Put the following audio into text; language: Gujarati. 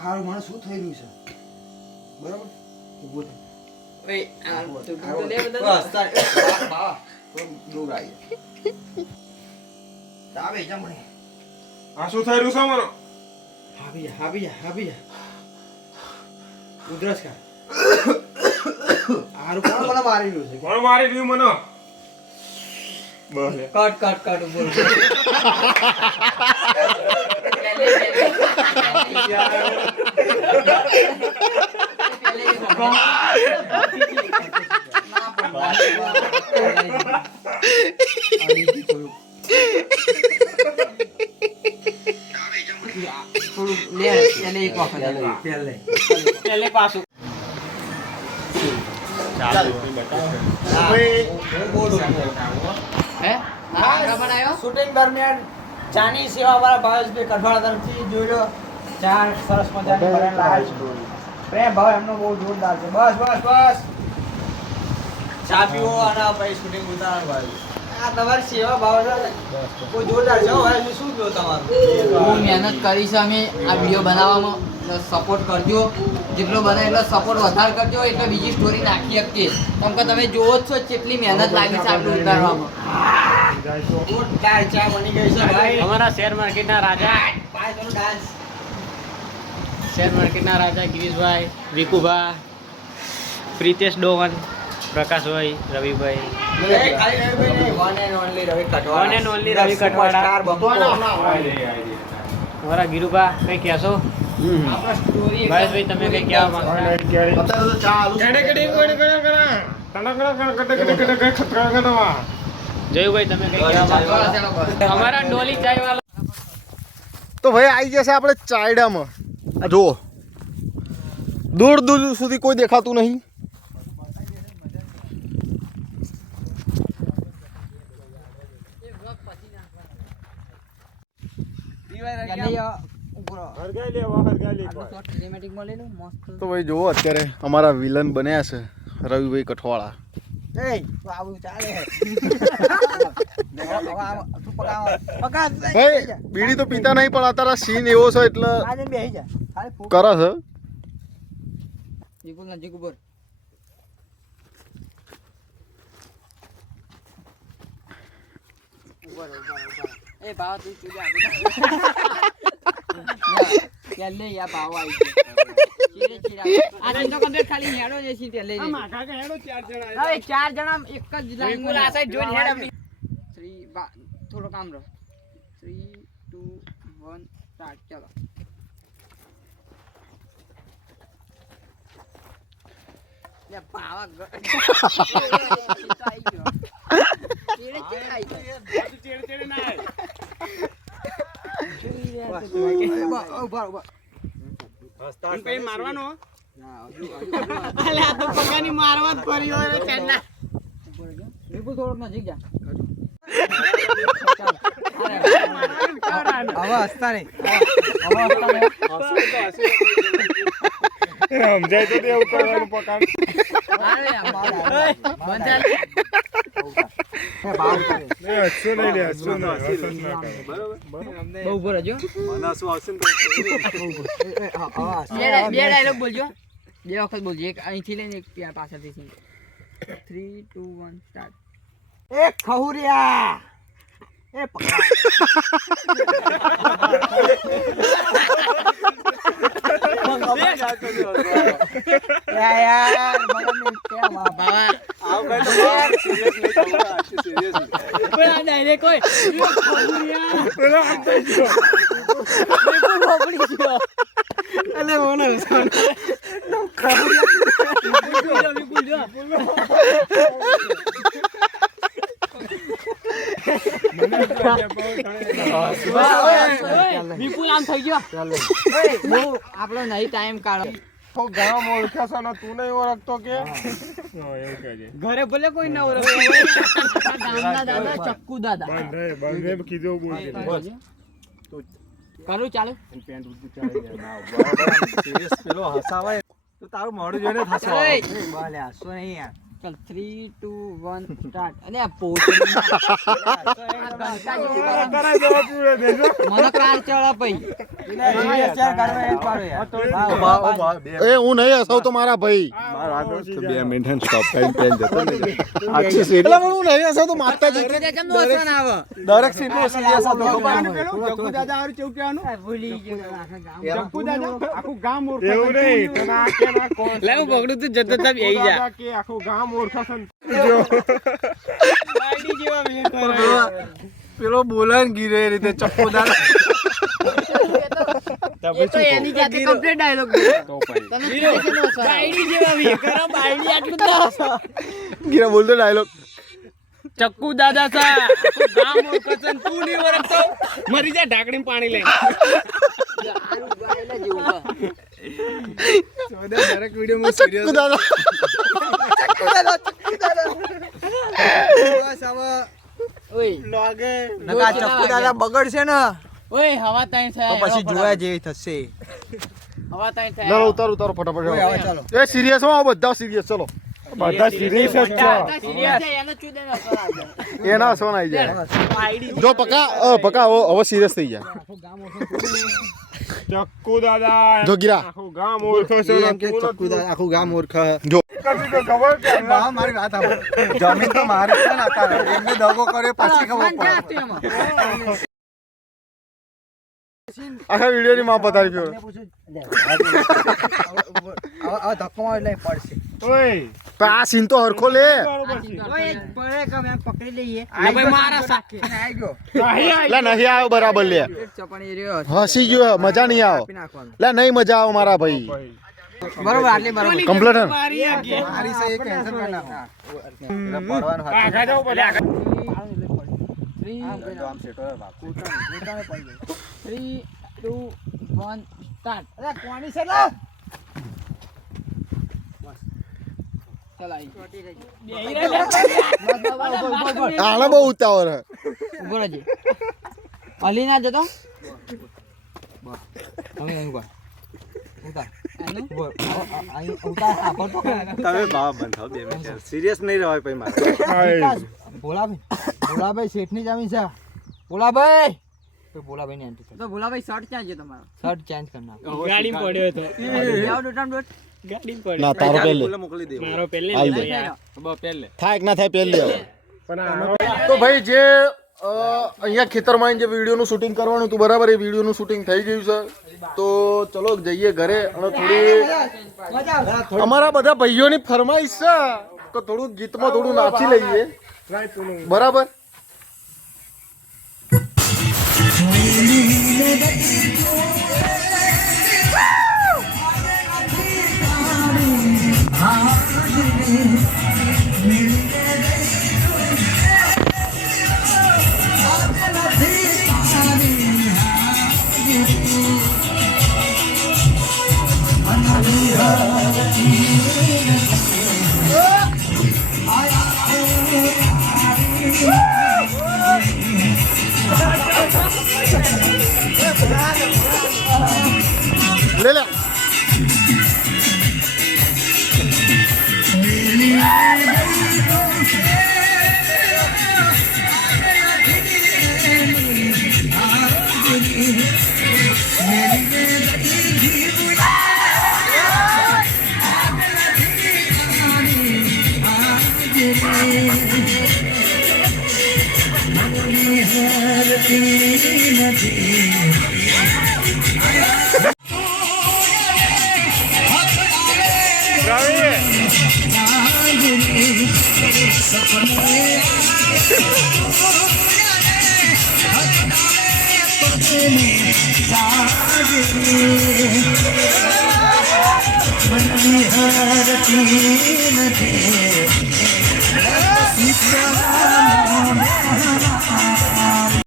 હારું મને શું થઈ રહ્યું છે બરાબર ઉભો થા ઓય આ તો લે બધા બસ બા દૂર આવી તાવે જમણે આ શું થઈ રહ્યું છે મારો હાબી ઉધરસ કા હારું કોણ મને મારી રહ્યું છે કોણ મારી રહ્યું મને બસ કટ બોલ શૂટિંગ દરમિયાન ચાની સેવા વાળા ભાવેશભાઈ કઠવાળા તરફથી જોયો ચા સરસ મજાની બનાવેલ લાલ પ્રેમ ભાવ એમનો બહુ જોરદાર છે બસ ચા પીવો અને પછી શૂટિંગ ઉતારવાનું ભાઈ આ તમારી સેવા ભાવ છે કોઈ જોરદાર છે હવે શું કહો તમારું બહુ મહેનત કરી છે અમે આ વિડીયો બનાવવામાં સપોર્ટ કરજો જેટલો બને એટલો સપોર્ટ વધારે કરજો એટલે બીજી સ્ટોરી નાખી શકીએ કેમ કે તમે જોવો જ છો કેટલી મહેનત લાગી છે આપણે ઉતારવામાં ચા બની ગઈ છે ભાઈ અમારા શેર માર્કેટના રાજા ભાઈ તેનો ડાન્સ શેર માર્કેટના રાજા ગિરીશભાઈ વિકુભા પ્રિતેશ ડોવન પ્રકાશભાઈ રવિભાઈ ખાલી રવિભાઈ નહીં one and only Ravi Katwala One and only Ravi Katwala. Star બંકો અમારા ગીરુભા કઈ કહેશો આપણા સ્ટોરી ભાઈ તમે કઈ કહેવા માંગતા જયુભાઈ તમે કઈ કહેવા માંગતા અમારા ડોલી ચાય વાળા તો ભાઈ આવી જશે આપણે ચાયડામાં આ જુઓ દૂર સુધી કોઈ દેખાતું નહીં તો ભાઈ જુઓ અત્યારે અમારા વિલન બન્યા છે રવિભાઈ કઠવાળા ભાઈ બીડી તો પીતા નહીં પણ અત્યારે સીન એવો છે એટલે કરે છે એ ભાવ તું ચૂડ્યા પેલે યા ભાવ આવી આ તો કમ્પ્લીટ ખાલી હેડો જે છે પેલે હવે 4 જણા એક જ લાઈન માં આ સાઈડ જોઈન હેડ આપણી 3 થોડો કામ રહો 3 2 1 સ્ટાર્ટ ચલો યા ભાવ મારવાનો અલ્યા તો પગાની મારવા જ કર્યો રે ચન્ના વિપુલ થોડોક નજીક જા હવે હસતા નહીં સમજાય તો એવું કરવાનું પકાડ બહુ ઉપર હજો બે ડાયલોગ બોલજો બે વખત બોલજો એક અહીંથી લઈને એક ત્યાં પાછળથી 3 2 1 સ્ટાર્ટ એ ખહુરિયા એ યાર મને કેમ બાબા આવ કોઈ આ ડાયરેક્ટ કોઈ પેલા આમ થઈ ગયો અલે મને વિપુલ આમ થઈ ગયો આપણો નહીં ટાઈમ કાઢો આખો ગામ ઓળખે છે ને તું નહીં ઓળખતો કે એવું કહેજે. ઘરે ભલે કોઈ ના ઓળખે ગામના દાદા ચક્કુ દાદા બંધ કીધું બોલ. કરું ચાલુ પેલો હસાવાય તો તારું મોઢું જોઈને ચાલો એ. ભલે હસો નહીં યાર. ચાલ 3 2 1 સ્ટાર્ટ અલે આ પોટલી કરાઈ દેવા પૂરે દેજો. મને કાર ચડા પઈ એ હું નહીં હસાવ તો મારા ભાઈ બે મિનિટ સ્ટોપ કરીને પેન જતો ને. એટલે હું નહીં હસાવ તો મારતા જ કેમ નો હસન આવે દરેક સીન નું સિરિયસ હતો ભૂલી ગયો ચક્કુ દાદા આખું ગામ ઓળખે છે. એવું નહીં તને આ કે ના કોણ લે હું પકડું તું જતો તબ એઈ જા દાદા કે આખું ગામ ઓળખે છે ને. ગાડી જેવા મે કરે પેલો બોલાય ને ગીરે એ રીતે ચપ્પુ દાદા એ તો એની જાતે કમ્પ્લીટ ડાયલોગ તો પછી તમે નો ગાડી જેવા મે કરો બાયડી આટલું તો ગીરા બોલતો ડાયલોગ ચક્કુ દાદા સા આખું ગામ ઓળખે તું નહીં ઓળખતો મરી જા ઢાકડીમાં પાણી લઈને આરું ગાયલા જેવું ચક્કુ દાદા ઓય નકા ચક્કુ દાદા બગડશે ને ઓય હવા તાઈ તો થાય પછી જોયા જેવી થશે. હવા તાઈ ચાલો થાય ઉતારો ફટાફટ હવે ચાલો. એ સિરિયસ હો બધા સિરિયસ ચલો બધા સિરિયસ જ છો. સિરિયસ છે એને ચૂદે ન કરાવ એના સોન આવી જાય આઈડી જો પકા હવે સિરિયસ થઈ જાય ચક્કુ દાદા જો ગીરા આખું ગામ ઓળખે છે ને તું નથી આખું ગામ ઓળખે. જો કદી તો ખબર કે બા મારી વાત સાંભળ. જમીન તો મારી છે ને અત્યારે. એમને દગો કર્યો પછી ખબર આસમાન પડે. ક્યાં હતું એમાં આખા વિડિયો ની માં પતાવી ગયો હવે ધક્કો મારે એટલે પડશે. ઓય પણ આ સીન તો હરખો લે ઓય પડે કે અમે પકડી લઈએ ભાઈ મારા આવી ગયો. લે નહીં આવ્યો બરાબર લે ચપણી રહ્યો હસી ગયો મજા નહીં આવો આપી નાખવાનું. લે નહીં મજા આવો મારા ભાઈ બરોબર આટલી બરોબર કમ્પ્લીટ હે મારી આ કે મારી છે એ cancel કરી નાખો. એટલે પડવાનું હાથ. આગા જાઓ ભલે આગા. 3 આમ સેટો વાકું. 3 2 1 સ્ટાર્ટ અરે કોની છે લા? ચાલ આવી આને બહુ ઉતાવળ હે ઉભો રહેજે અલી ના જતો તમે અહીં ઉભા. ઉતાર. એનું ઉભો. અહીં ઉતાર. આ ભરતો. તમે બાવા બંધ થાવ 2 મિનિટ સિરિયસ નહીં રહેવાય પછી મારે ભોલાભાઈ શેઠની જમીન છે. ભોલાભાઈ તો ભોલાભાઈ ને એન્ટ્રી તો ભોલાભાઈ શર્ટ ક્યાં છે તમારો શર્ટ ચેન્જ કરી નાખો. ગાડી પડ્યો હતો જાવ ડોટામ ડોટ ગાડી પડ્યો ના તારો પહેલે બોલે મોકલી દે મારો પહેલે હાલ લીધો દે. યાર પહેલે થાય કે ના થાય પહેલે હવે પણ આનો તો ભાઈ જે અહીંયા ખેતરમાં આવીને જે વિડીયોનું શૂટિંગ કરવાનું હતું બરાબર એ વિડીયોનું શૂટિંગ થઈ ગયું છે તો ચલો જઈએ ઘરે અને થોડી અમારા બધા ભાઈઓની ફરમાઈશ છે તો થોડું ગીતમાં થોડું નાચી લઈએ બરાબર લે લે નથી